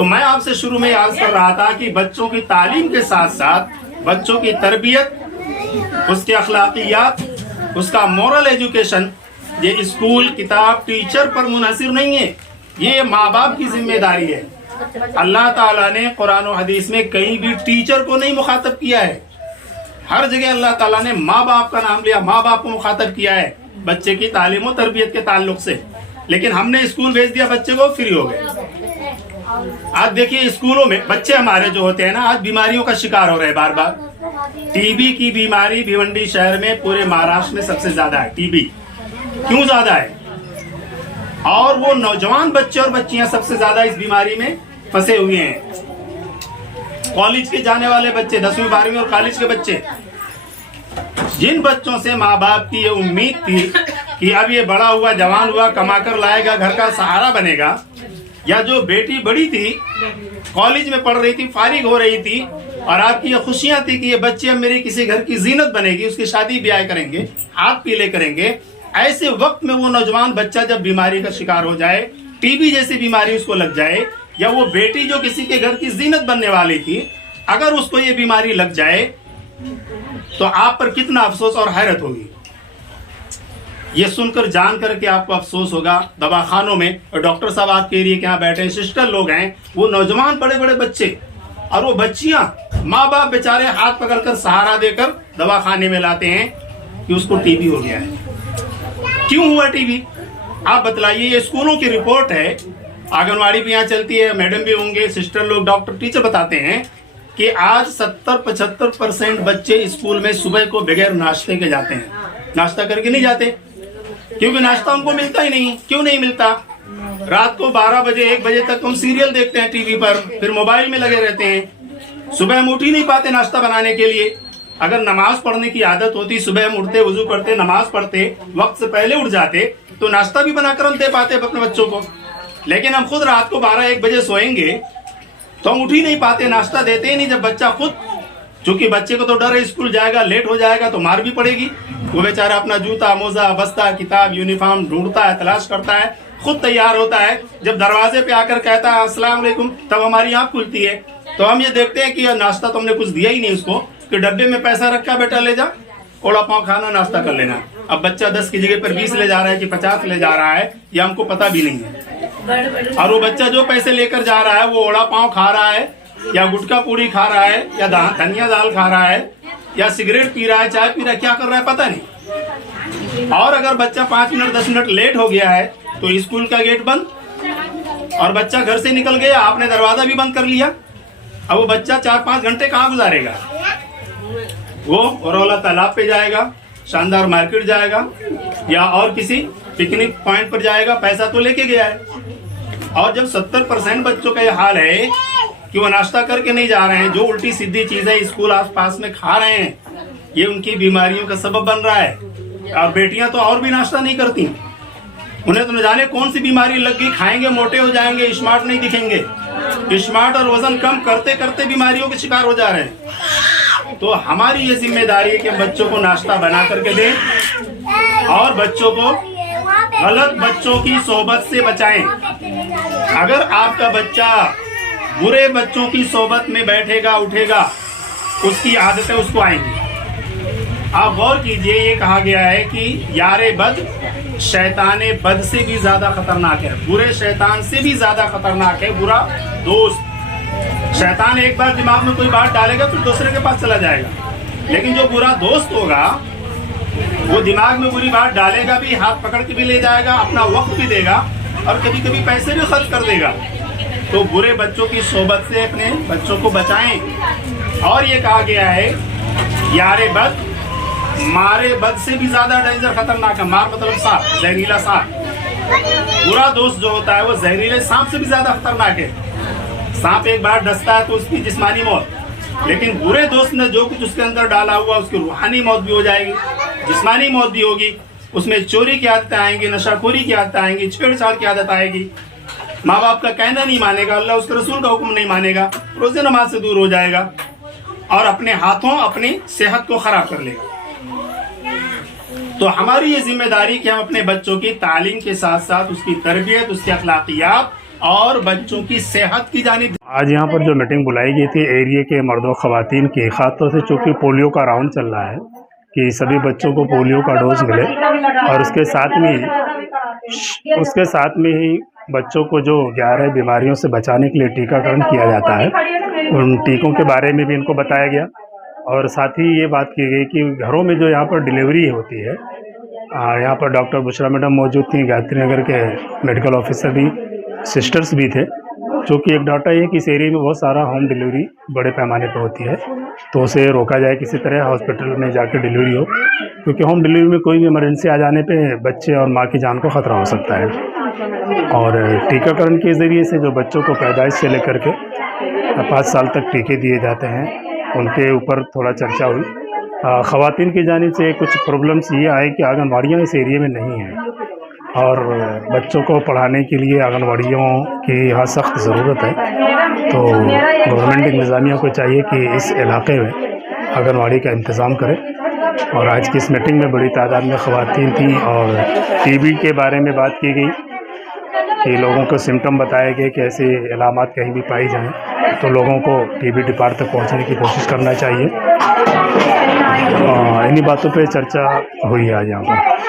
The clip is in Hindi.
तो मैं आपसे शुरू में याद कर रहा था कि बच्चों की तालीम के साथ साथ बच्चों की तरबियत, उसके अखलाकियात, उसका मोरल एजुकेशन, ये स्कूल, किताब, टीचर पर मुनहसिर नहीं है, ये माँ बाप की जिम्मेदारी है। अल्लाह ताला ने कुरान और हदीस में कहीं भी टीचर को नहीं मुखातब किया है। हर जगह अल्लाह ताला ने माँ बाप का नाम लिया, माँ बाप को मुखातब किया है बच्चे की तालीम और तरबियत के ताल्लुक से। लेकिन हमने स्कूल भेज दिया, बच्चे को फ्री हो गए। आज देखिए स्कूलों में बच्चे हमारे जो होते हैं ना, आज बीमारियों का शिकार हो रहे हैं बार बार। टीबी की बीमारी भिवंडी शहर में, पूरे महाराष्ट्र में सबसे ज्यादा है। टीबी क्यों ज्यादा है? और वो नौजवान बच्चे और बच्चियां सबसे ज्यादा इस बीमारी में फंसे हुए हैं। कॉलेज के जाने वाले बच्चे, 10वीं 12वीं और कॉलेज के बच्चे, जिन बच्चों से माँ बाप की ये उम्मीद थी कि अब ये बड़ा हुआ, जवान हुआ, कमाकर लाएगा, घर का सहारा बनेगा, या जो बेटी बड़ी थी, कॉलेज में पढ़ रही थी, फारिग हो रही थी, और आपकी ये खुशियां थी कि ये बच्चे अब मेरे किसी घर की जीनत बनेगी, उसकी शादी ब्याह करेंगे, हाथ पीले करेंगे, ऐसे वक्त में वो नौजवान बच्चा जब बीमारी का शिकार हो जाए, टीबी जैसी बीमारी उसको लग जाए, या वो बेटी जो किसी के घर की जीनत बनने वाली थी, अगर उसको ये बीमारी लग जाए, तो आप पर कितना अफसोस और हैरत होगी। ये सुनकर, जानकर के आपको अफसोस होगा। दवाखानों में और डॉक्टर साहब आपके एरिया के यहाँ बैठे, सिस्टर लोग हैं, वो नौजवान बड़े बड़े बच्चे और वो बच्चियां, माँ बाप बेचारे हाथ पकड़कर सहारा देकर दवाखाने में लाते हैं कि उसको टीबी हो गया है। क्यों हुआ टीबी? आप बतलाइए। ये स्कूलों की रिपोर्ट है, आंगनवाड़ी भी यहाँ चलती है, मैडम भी होंगे, सिस्टर लोग, डॉक्टर, टीचर बताते हैं कि आज 70-75% बच्चे स्कूल में सुबह को बगैर नाश्ते के जाते हैं। नाश्ता करके नहीं जाते, क्योंकि नाश्ता उनको मिलता ही नहीं। क्यों नहीं मिलता? रात को 12 बजे 1 बजे तक हम सीरियल देखते हैं टीवी पर, फिर मोबाइल में लगे रहते हैं। सुबह हम उठ ही नहीं पाते नाश्ता बनाने के लिए। अगर नमाज पढ़ने की आदत होती, सुबह हम उठते, वुजू करते, नमाज पढ़ते, वक्त से पहले उठ जाते, तो नाश्ता भी बनाकर हम दे पाते अपने बच्चों को। लेकिन हम खुद रात को 12-1 बजे सोएंगे तो हम उठ ही नहीं पाते, नाश्ता देते ही नहीं। जब बच्चा खुद, चूंकि बच्चे को तो डर है स्कूल जाएगा, लेट हो जाएगा तो मार भी पड़ेगी, वो बेचारा अपना जूता, मोजा, बस्ता, किताब, यूनिफॉर्म ढूंढता है, तलाश करता है, खुद तैयार होता है। जब दरवाजे पे आकर कहता है अस्सलाम वालेकुम, तब हमारी आंख खुलती है। तो हम ये देखते हैं कि नाश्ता तो हमने कुछ दिया ही नहीं उसको, कि डब्बे में पैसा रखा, बेटा ले जा, ओड़ा पाव खाना, नाश्ता कर लेना। अब बच्चा 10 की जगह पर 20 ले जा रहा है कि 50 ले जा रहा है, ये हमको पता भी नहीं है। और वो बच्चा जो पैसे लेकर जा रहा है, वो ओड़ा पाव खा रहा है, या गुटखा पूड़ी खा रहा है, या धनिया दाल खा रहा है, या सिगरेट पी रहा है, चाय पी रहा है, क्या कर रहा है पता नहीं। और अगर बच्चा 5 मिनट 10 मिनट लेट हो गया है तो स्कूल का गेट बंद, और बच्चा घर से निकल गया, आपने दरवाजा भी बंद कर लिया। अब वो बच्चा 4-5 घंटे कहाँ गुजारेगा? वो औरौला तालाब पे जाएगा, शानदार मार्केट जाएगा, या और किसी पिकनिक पॉइंट पर जाएगा, पैसा तो लेके गया है। और जब 70% बच्चों का ये हाल है कि वो नाश्ता करके नहीं जा रहे हैं, जो उल्टी सीधी चीजें स्कूल आसपास में खा रहे हैं, ये उनकी बीमारियों का सबब बन रहा है। और बेटियां तो और भी नाश्ता नहीं करती, उन्हें तो न जाने कौन सी बीमारी लग गई, खाएंगे मोटे हो जाएंगे, स्मार्ट नहीं दिखेंगे। स्मार्ट और वजन कम करते करते बीमारियों के शिकार हो जा रहे हैं। तो हमारी ये जिम्मेदारी है कि हम बच्चों को नाश्ता बना करके दें और बच्चों को गलत बच्चों की सोहबत से बचाएं। अगर आपका बच्चा बुरे बच्चों की सोहबत में बैठेगा, उठेगा, उसकी आदतें उसको आएंगी। आप गौर कीजिए, ये कहा गया है कि यारे बद शैताने बद से भी ज्यादा खतरनाक है, बुरे शैतान से भी ज्यादा खतरनाक है बुरा दोस्त। शैतान एक बार दिमाग में कोई बात डालेगा फिर दूसरे के पास चला जाएगा, लेकिन जो बुरा दोस्त होगा वो दिमाग में बुरी बात डालेगा भी, हाथ पकड़ के भी ले जाएगा, अपना वक्त भी देगा और कभी कभी पैसे भी खर्च कर देगा। तो बुरे बच्चों की सोहबत से अपने बच्चों को बचाएं। और ये कहा गया है यारे बद मारे बद से भी ज्यादा डेंजर, खतरनाक है। मार मतलब सांप, जहरीला सांप। बुरा दोस्त जो होता है वो जहरीले सांप से भी ज्यादा खतरनाक है। सांप एक बार डसता है तो उसकी जिस्मानी मौत, लेकिन बुरे दोस्त ने जो कुछ उसके अंदर डाला हुआ, उसकी रूहानी मौत भी हो जाएगी, जिस्मानी मौत भी होगी। उसमें चोरी की आदतें आएंगी, नशाखोरी की आदतें आएंगी, छेड़छाड़ की आदत आएगी, माँ बाप का कहना नहीं मानेगा, अल्लाह उसके रसूल का हुक्म नहीं मानेगा, रोजे नमाज से दूर हो जाएगा और अपने हाथों अपनी सेहत को खराब कर लेगा। तो हमारी ये जिम्मेदारी कि हम अपने बच्चों की तालीम के साथ साथ उसकी तरबियत, उसकी अखलाकियात और बच्चों की सेहत की जानिब। आज यहाँ पर जो मीटिंग बुलाई गई थी एरिया के मर्दों ख़वातीन की, ख़ासतौर से चूँकि पोलियो का राउंड चल रहा है कि सभी बच्चों को पोलियो का डोज मिले, और उसके साथ में ही बच्चों को जो 11 बीमारियों से बचाने के लिए टीकाकरण किया जाता है, उन टीकों के बारे में भी इनको बताया गया। और साथ ही ये बात की गई कि घरों में जो यहाँ पर डिलीवरी होती है, यहाँ पर डॉक्टर बुशरा मैडम मौजूद थी, गायत्री नगर के मेडिकल ऑफिसर भी, सिस्टर्स भी थे, क्योंकि एक डाटा ये कि इस एरिया में बहुत सारा होम डिलीवरी बड़े पैमाने पर होती है, तो उसे रोका जाए, किसी तरह हॉस्पिटल में जाकर डिलीवरी हो, क्योंकि होम डिलीवरी में कोई भी इमरजेंसी आ जाने पे बच्चे और माँ की जान को ख़तरा हो सकता है। और टीकाकरण के ज़रिए से जो बच्चों को पैदाइश से लेकर के 5 साल तक टीके दिए जाते हैं, उनके ऊपर थोड़ा चर्चा हुई। ख़वातीन की जानिब से कुछ प्रॉब्लम्स ये आए कि आंगनवाड़ियाँ इस एरिया में नहीं हैं, और बच्चों को पढ़ाने के लिए आंगनवाड़ियों की यहाँ सख्त ज़रूरत है। तो गवर्नमेंट इंतज़ामिया को चाहिए कि इस इलाके में आंगनवाड़ी का इंतज़ाम करे। और आज की इस मीटिंग में बड़ी तादाद में ख़वातीन थी, और टीबी के बारे में बात की गई कि लोगों को सिम्टम बताए गए कि ऐसे अलामात कहीं भी पाई जाएँ तो लोगों को टीबी डिपार्ट तक पहुँचने की कोशिश करना चाहिए। इन्हीं बातों पे चर्चा हुई है आज यहाँ पर।